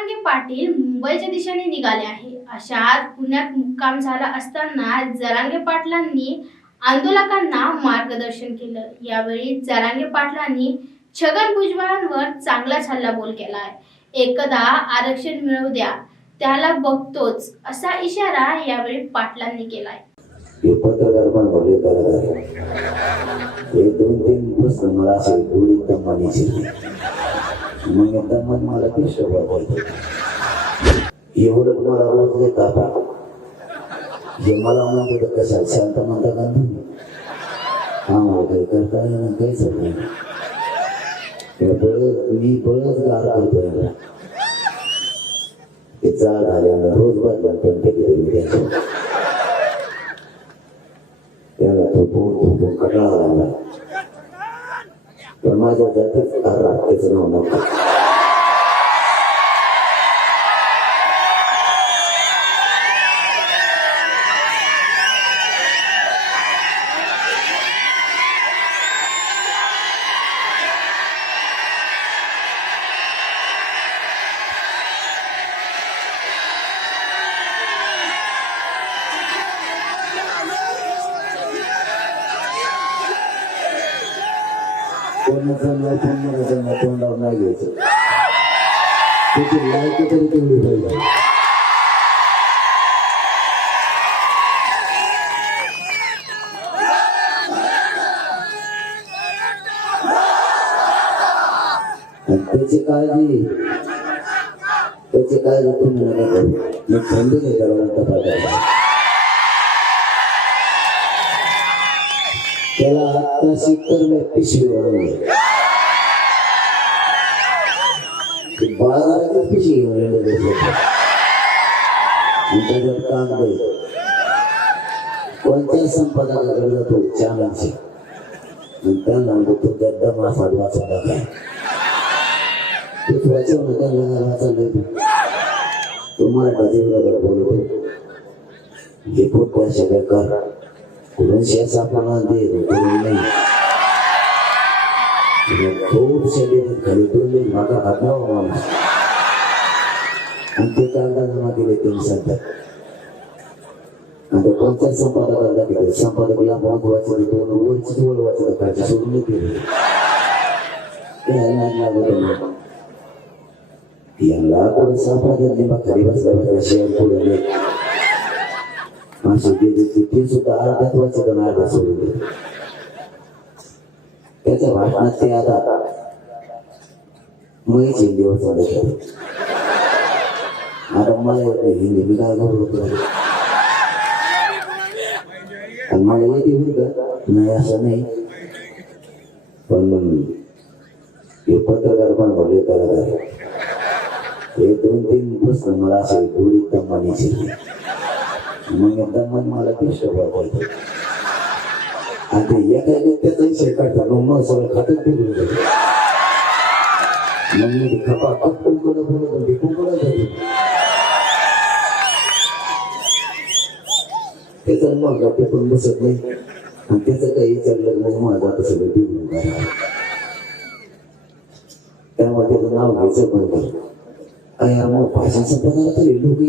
जरांगे पाटील मुंबईच्या दिशेने निघाले आहे. अशात पुण्यात मुक्काम झाला असताना जरांगे पाटलांनी आंदोलकांना मार्गदर्शन केलं. यावेळी जरांगे पाटलांनी छगन भुजबळांवर चांगलाच हल्लाबोल आहे एकदा आरक्षण मिळवू द्या त्याला बघतोच असा इशारा यावेळी पाटलांनी केलाय. हे पत्रकार पण भले करत आहे एक दोन तीन मला असेल गोळी मग एकदा मन मला ते शोभा बोलतो. एवढं मला रोज देत आता. हे मला म्हणते तर कशा शांत म्हणता का तुम्ही हा काही करता येणार नाही बळच मी बळच गार करतोय याला. ते जाळ झाल्यानं रोज बदला पण ते किती द्यायचं? त्याला कटाळा लागला माझ्या जातीच त्याचं नाव नव्हतं कोणाचं नाव कोणाचं नाव तोंडावर नाही घ्यायचं त्याची लायक तरी तेवढी पाहिजे त्याची काळजी. त्याची काळजी तुम्ही नका करू. मी थंडी नाही करायला त्याला आत्ता शिकतर मी पिशवी बनवली बाजाराची पिशवी घेऊन त्याच्यात नाही. कोणत्याही संपादकाकडे जातो चॅनलचे. आणि त्यांना म्हणतो तुमच्या दमा वाचवा काय? तूच वाचव त्यांना वाचायला तो. बोलतो. हे पोट्या पैसे कर. कुठून शेस आपल्याला दे कुठून नाही तुला खूप शरीर खाली तुम्ही मागा हात लावा माणूस आणि ते कागदा जमा केले त्यांनी सांगतात आता कोणत्या संपादकाला दाखवले संपादकाला भाग वाचले दोन वरची दोन वाचलं पाहिजे सोडून नाही केले ते हलणार लागत नाही याला कोण संपादक बा खाली बसला बसला शेअर पुढे नाही अशी गेली ती ती सुद्धा अर्ध्यात वाचत आणि अर्धा सोडून त्याच्या भाषणात ते आता मग हिंदीवर चालत आता मला येत नाही हिंदी मी काय करू होतो आणि मला येते होईल का नाही असं नाही पण हे पत्रकार पण भले करत आहे हे दोन तीन प्रश्न मला असे गोळी दमानीचे मग एकदा मन मला ते शोभा आणि एका त्याचा विषय मग मग सगळं खातच बिघडून मग मी खपा खप बोलत ते कुंकडं त्याचा मग ते पण बसत नाही आणि त्याचं काही विचारलं मग माझं आता सगळं बिघडून जाणार त्यामुळे त्याचं नाव घ्यायचं पण अरे मग लोक